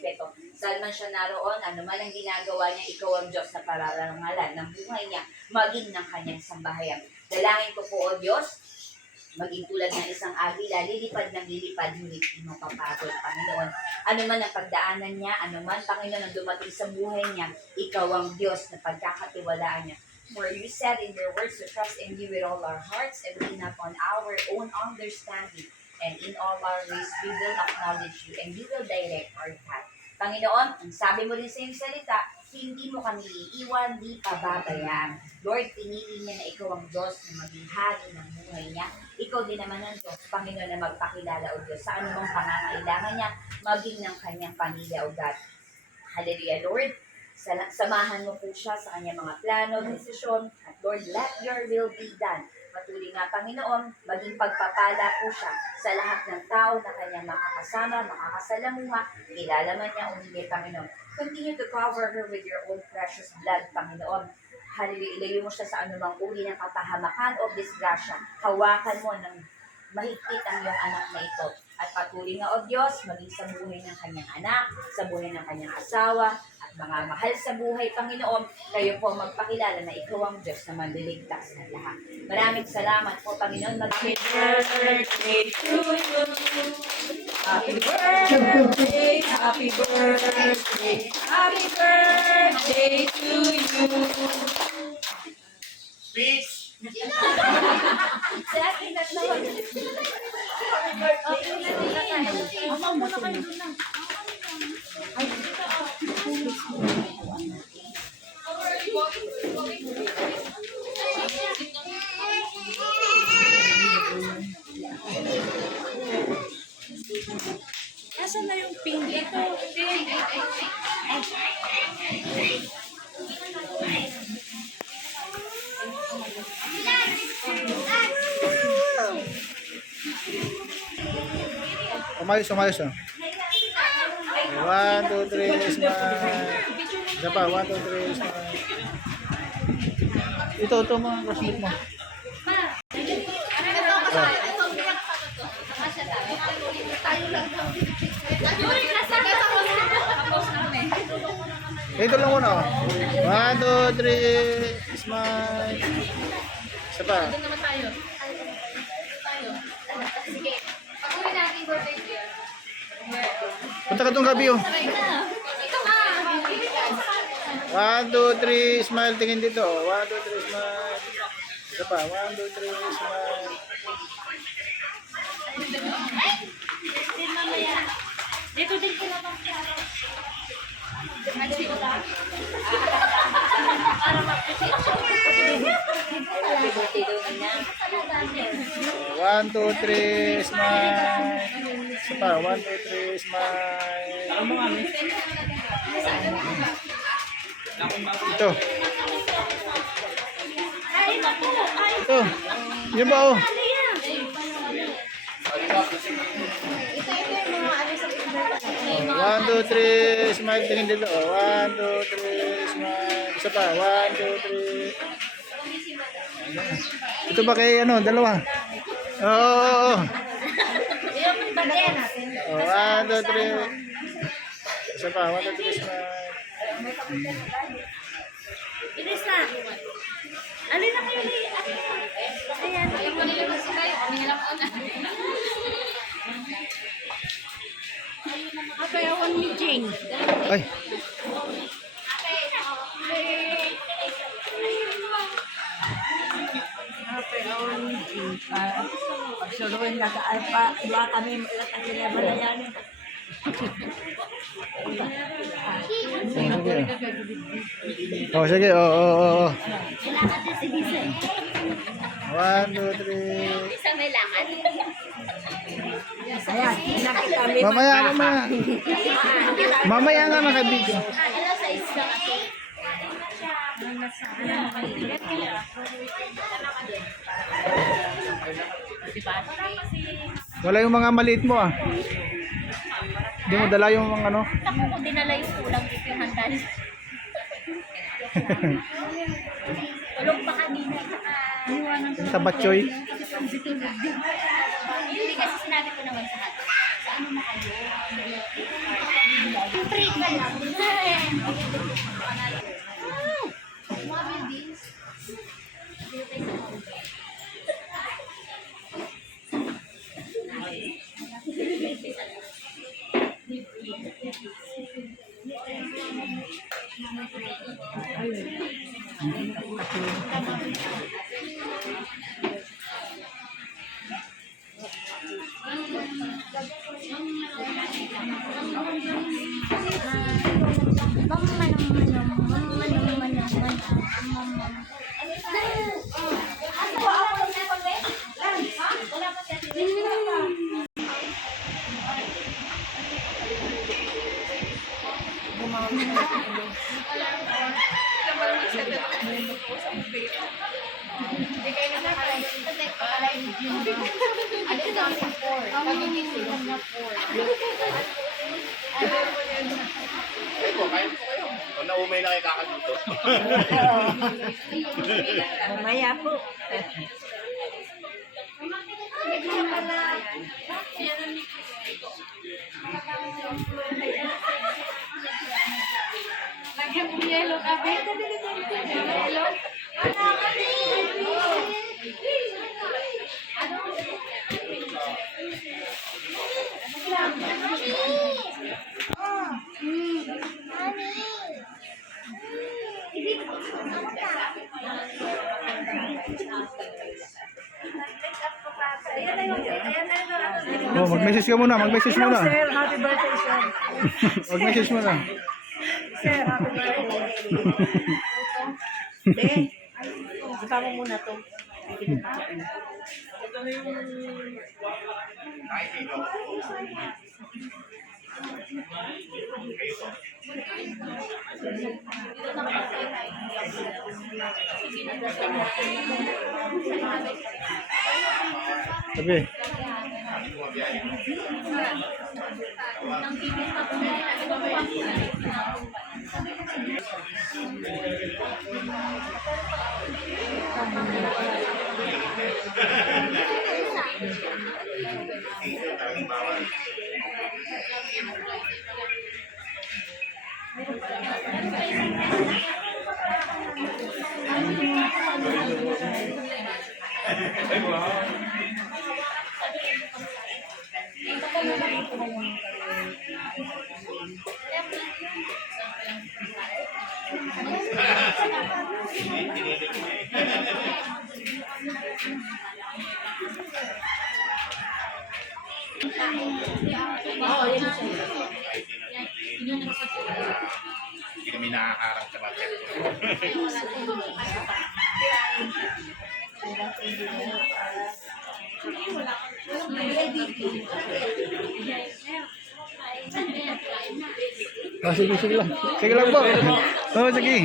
respeto. Saan man siya naroon, ano man ang ginagawa niya, ikaw ang Diyos na pararangalan ng buhay niya, maging ng kanyang sambahayan. Dalangin ko po, O Diyos, maging tulad ng isang agila, lilipad ng lilipad, ngunit di mo papagod, Panginoon. Ano man ang pagdaanan niya, ano man, Panginoon, ang dumating sa buhay niya, ikaw ang Diyos na pagkakatiwalaan niya. For you said in your words to trust in you with all our hearts and lean not on our own understanding. And in all our ways, we will acknowledge you and you will direct our path. Panginoon, ang sabi mo rin sa iyong salita, hindi mo kami iiwan, di pababayaan. Lord, pinili niya na ikaw ang Diyos na maging hari ng buhay niya. Ikaw din naman ang Diyos, Panginoon, na magpakilala, O Diyos, sa anumang pangangailangan niya, maging ng kanyang pamilya, O God. Hallelujah, Lord. Samahan mo po siya sa kanyang mga plano, desisyon, at Lord, let your will be done. Patuloy nga, Panginoon, maging pagpapala po siya sa lahat ng tao na kanyang makakasama, makakasalamuha, kilala man niya o hindi, Panginoon. Continue to cover her with your own precious blood, Panginoon. Hallelujah, ilayo mo siya sa anumang uri ng kapahamakan o disgrasya. Hawakan mo ng mahigpit ang iyong anak na ito. At patuloy nga, O Diyos, maging sa buhay ng kanyang anak, sa buhay ng kanyang asawa, at mga mahal sa buhay, Panginoon, kayo po magpakilala na ikaw ang Diyos na manliligtas ng lahat. Maraming salamat po, Panginoon. Happy birthday to you. Happy birthday, happy birthday, happy birthday to you. Speech! Sa akin na naman. Amang muna kayo doon na. Asan na yung pink ito? Umayos. 1, 2, 3, smile. Isa pa, 1, 2, 3, smile. Ito mga classmate mo. Ito lang muna. 1, 2, 3, smile. Isa pa. Doon naman tayo. Sige. Pag-uwi natin birthday beer. Punta ka doon gabi oh. Ito nga. 1, 2, 3, smile. Tingin dito. 1, 2, 3, smile. Isa pa. 1, 2, 3, smile. Dito din ko naman. Para mag-visit. 1, 2, 3, smile. Isa pa. 1, 2, 3, smile. Ito. Ito. Yan ba oh? One, two, three, smile. Tingin dito. 1, 2, 3, smile. Isa pa. 1, 2, 3. Ito ba kay ano? Dalawa? Oo. 1, 2, 3. Isa pa. 1, 2, 3, smile. Inis na. Alin na kayo ni... Ayan. Kayawan ni Jing. Ay. Kayawan ni Jing. Pagsuruin na sa alpa, dua kami ilat ang kineba na yan. Sige. Oo. Sige. 1, 2, 3. Isang may lakad. Ayan, nakita kami. Mamaya nga nakabidyo. Ilang size ka kasi? Diba? Wala yung mga maliit mo ah. Hindi mo dala yung mga ano. Naku, kung dinala yung kulang dito yung handal. Tulog pa kanina. Sa batchoy. Hindi kasi sinabi ko naman sa hati. Sa ano mo kayo? Free ka lang. Kung naumay na kayo kakaluto. Mamaya po. Oh, mag-message ka muna, mag-message muna. Sir, happy birthday, sir. Mag-message muna. Sir, happy birthday. Iba mo muna to. Sabi. Hindi kami nakakarap sa bakit. Oh, sige, sige lang. Sige lang po. Oh, sige.